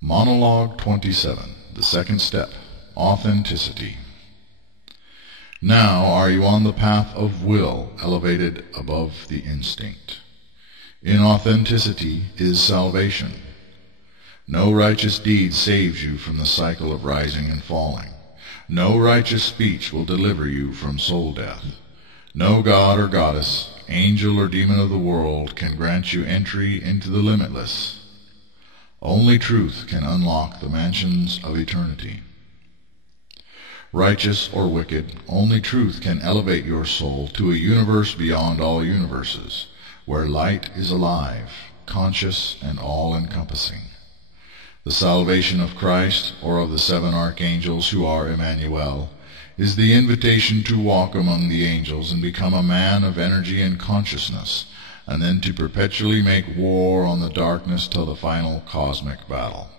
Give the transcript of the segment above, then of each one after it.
Monologue 27, the second step, authenticity. Now are you on the path of will, elevated above the instinct. In authenticity is salvation. No righteous deed saves you from the cycle of rising and falling. No righteous speech will deliver you from soul death. No god or goddess, angel or demon of the world can grant you entry into the limitless. Only truth can unlock the mansions of eternity. Righteous or wicked, only truth can elevate your soul to a universe beyond all universes, where light is alive, conscious, and all-encompassing. The salvation of Christ, or of the 7 archangels who are Emmanuel, is the invitation to walk among the angels and become a man of energy and consciousness, and then to perpetually make war on the darkness till the final cosmic battle.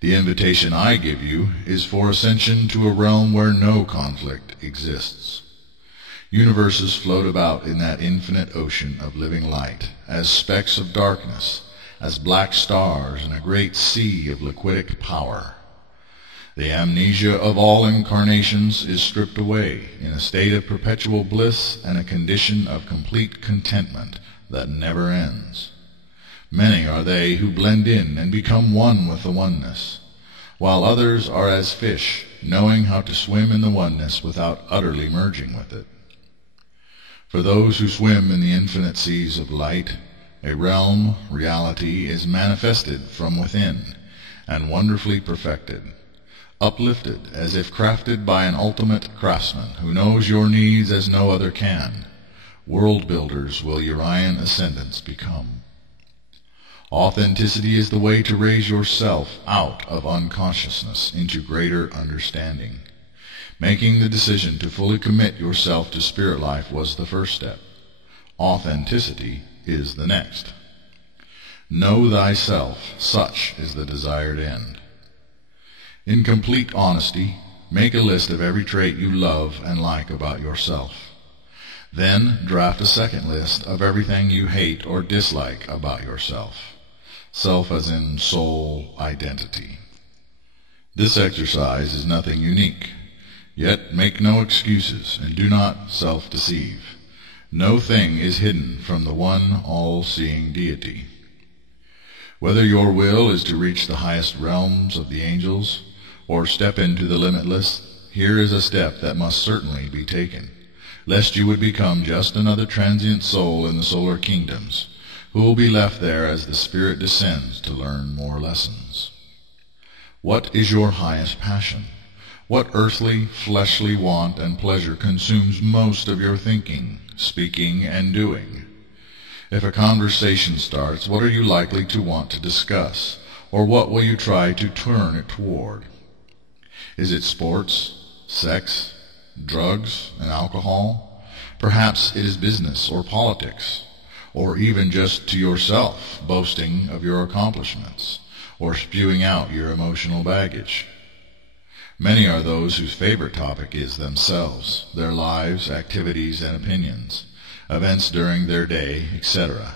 The invitation I give you is for ascension to a realm where no conflict exists. Universes float about in that infinite ocean of living light, as specks of darkness, as black stars in a great sea of liquidic power. The amnesia of all incarnations is stripped away in a state of perpetual bliss and a condition of complete contentment that never ends. Many are they who blend in and become one with the oneness, while others are as fish, knowing how to swim in the oneness without utterly merging with it. For those who swim in the infinite seas of light, a realm, reality, is manifested from within and wonderfully perfected, uplifted as if crafted by an ultimate craftsman who knows your needs as no other can. World builders will Urian ascendants become. Authenticity is the way to raise yourself out of unconsciousness into greater understanding. Making the decision to fully commit yourself to spirit life was the first step. Authenticity is the next. Know thyself, such is the desired end. In complete honesty, make a list of every trait you love and like about yourself. Then draft a second list of everything you hate or dislike about yourself. Self as in soul, identity. This exercise is nothing unique. Yet make no excuses and do not self-deceive. No thing is hidden from the one all-seeing deity. Whether your will is to reach the highest realms of the angels or step into the limitless, here is a step that must certainly be taken, lest you would become just another transient soul in the solar kingdoms, who will be left there as the spirit descends to learn more lessons. What is your highest passion? What earthly, fleshly want and pleasure consumes most of your thinking, speaking, and doing? If a conversation starts, what are you likely to want to discuss, or what will you try to turn it toward? Is it sports, sex, drugs, and alcohol? Perhaps it is business or politics, or even just to yourself, boasting of your accomplishments, or spewing out your emotional baggage. Many are those whose favorite topic is themselves, their lives, activities, and opinions, events during their day, etc.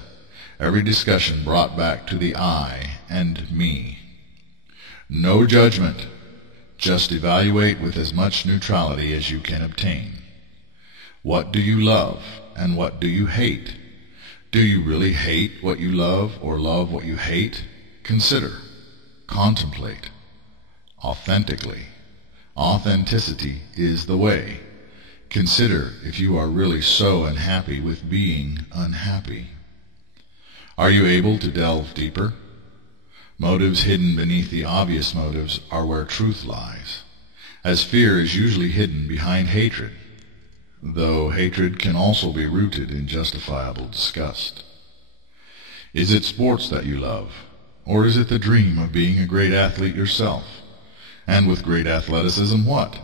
Every discussion brought back to the I and me. No judgment. Just evaluate with as much neutrality as you can obtain. What do you love, and what do you hate? Do you really hate what you love, or love what you hate? Consider. Contemplate. Authentically. Authenticity is the way. Consider if you are really so unhappy with being unhappy. Are you able to delve deeper? Motives hidden beneath the obvious motives are where truth lies, as fear is usually hidden behind hatred, though hatred can also be rooted in justifiable disgust. Is it sports that you love, or is it the dream of being a great athlete yourself? And with great athleticism, what?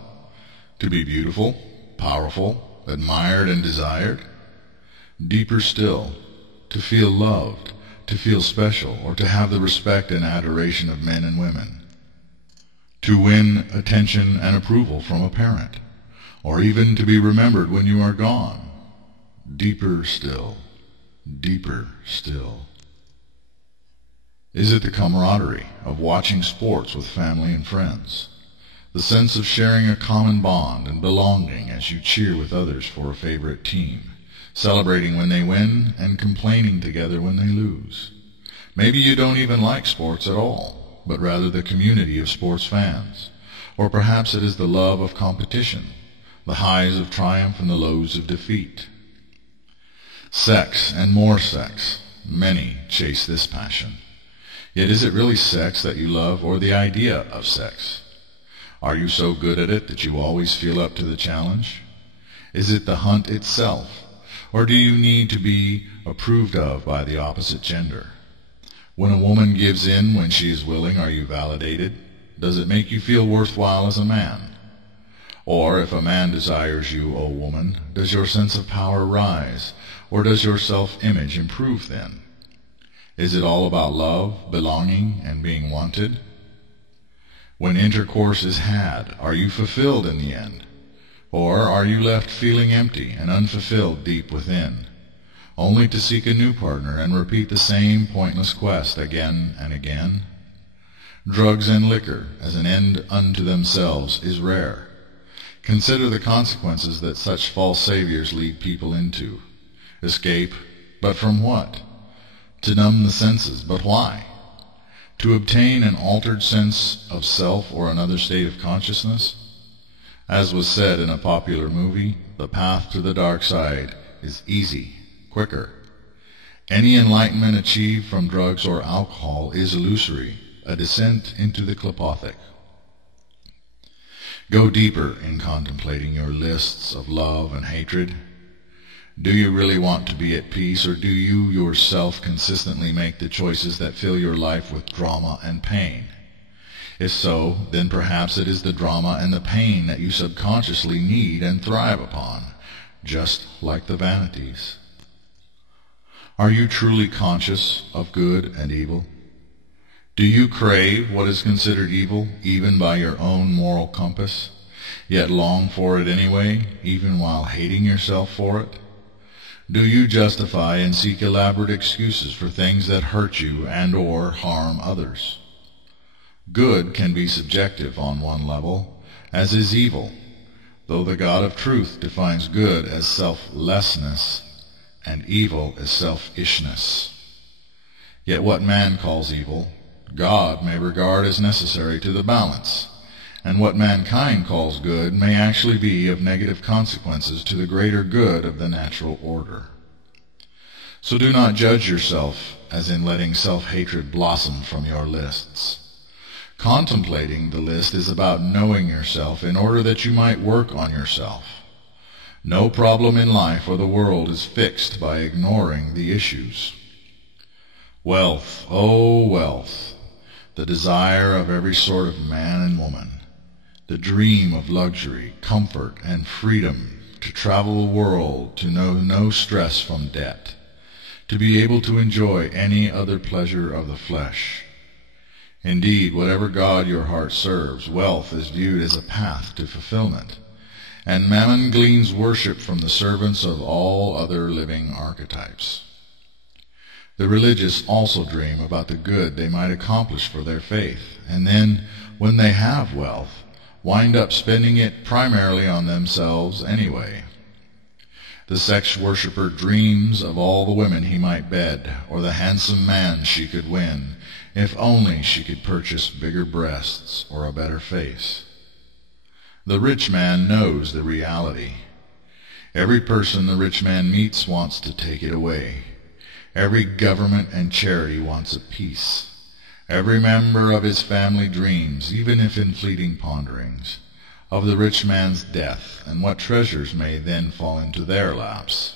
To be beautiful, powerful, admired, and desired? Deeper still, to feel loved, to feel special, or to have the respect and adoration of men and women. To win attention and approval from a parent, or even to be remembered when you are gone. Deeper still, deeper still. Is it the camaraderie of watching sports with family and friends? The sense of sharing a common bond and belonging as you cheer with others for a favorite team, celebrating when they win and complaining together when they lose? Maybe you don't even like sports at all, but rather the community of sports fans. Or perhaps it is the love of competition, the highs of triumph and the lows of defeat. Sex and more sex. Many chase this passion. Yet is it really sex that you love, or the idea of sex? Are you so good at it that you always feel up to the challenge? Is it the hunt itself, or do you need to be approved of by the opposite gender? When a woman gives in when she is willing, are you validated? Does it make you feel worthwhile as a man? Or if a man desires you, O woman, does your sense of power rise, or does your self-image improve then? Is it all about love, belonging, and being wanted? When intercourse is had, are you fulfilled in the end? Or are you left feeling empty and unfulfilled deep within, only to seek a new partner and repeat the same pointless quest again and again? Drugs and liquor, as an end unto themselves, is rare. Consider the consequences that such false saviors lead people into. Escape, but from what? To numb the senses, but why? To obtain an altered sense of self or another state of consciousness? As was said in a popular movie, the path to the dark side is easy, quicker. Any enlightenment achieved from drugs or alcohol is illusory, a descent into the Klepothic. Go deeper in contemplating your lists of love and hatred. Do you really want to be at peace, or do you yourself consistently make the choices that fill your life with drama and pain? If so, then perhaps it is the drama and the pain that you subconsciously need and thrive upon, just like the vanities. Are you truly conscious of good and evil? Do you crave what is considered evil, even by your own moral compass, yet long for it anyway, even while hating yourself for it? Do you justify and seek elaborate excuses for things that hurt you and or harm others? Good can be subjective on one level, as is evil, though the God of truth defines good as selflessness and evil as selfishness. Yet what man calls evil, God may regard as necessary to the balance, and what mankind calls good may actually be of negative consequences to the greater good of the natural order. So do not judge yourself as in letting self-hatred blossom from your lists. Contemplating the list is about knowing yourself in order that you might work on yourself. No problem in life or the world is fixed by ignoring the issues. Wealth, oh wealth, the desire of every sort of man and woman, the dream of luxury, comfort, and freedom, to travel the world, to know no stress from debt, to be able to enjoy any other pleasure of the flesh. Indeed, whatever God your heart serves, wealth is viewed as a path to fulfillment, and mammon gleans worship from the servants of all other living archetypes. The religious also dream about the good they might accomplish for their faith, and then, when they have wealth, wind up spending it primarily on themselves anyway. The sex worshipper dreams of all the women he might bed, or the handsome man she could win, if only she could purchase bigger breasts or a better face. The rich man knows the reality. Every person the rich man meets wants to take it away. Every government and charity wants a piece. Every member of his family dreams, even if in fleeting ponderings, of the rich man's death and what treasures may then fall into their laps,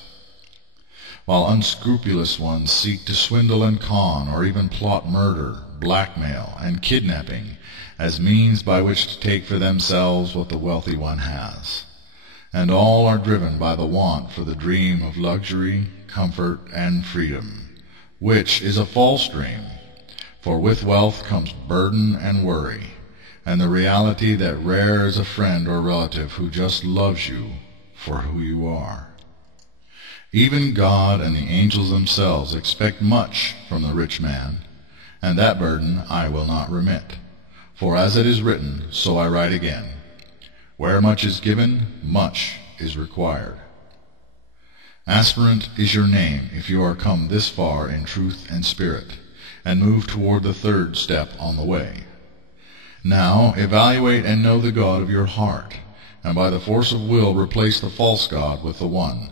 while unscrupulous ones seek to swindle and con, or even plot murder, blackmail, and kidnapping as means by which to take for themselves what the wealthy one has. And all are driven by the want for the dream of luxury, comfort, and freedom, which is a false dream, for with wealth comes burden and worry, and the reality that rare is a friend or relative who just loves you for who you are. Even God and the angels themselves expect much from the rich man, and that burden I will not remit. For as it is written, so I write again, where much is given, much is required. Aspirant is your name if you are come this far in truth and spirit, and move toward the third step on the way. Now evaluate and know the God of your heart, and by the force of will replace the false God with the one,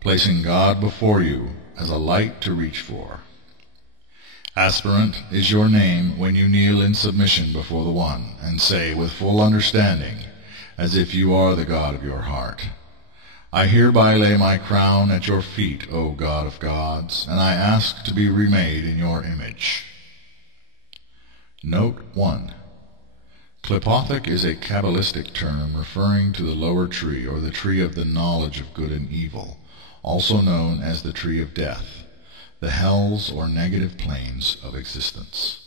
placing God before you as a light to reach for. Aspirant is your name when you kneel in submission before the one, and say with full understanding, as if you are the God of your heart, I hereby lay my crown at your feet, O God of gods, and I ask to be remade in your image. Note 1. Klipothic is a Kabbalistic term referring to the lower tree, or the tree of the knowledge of good and evil, also known as the tree of death, the hells or negative planes of existence.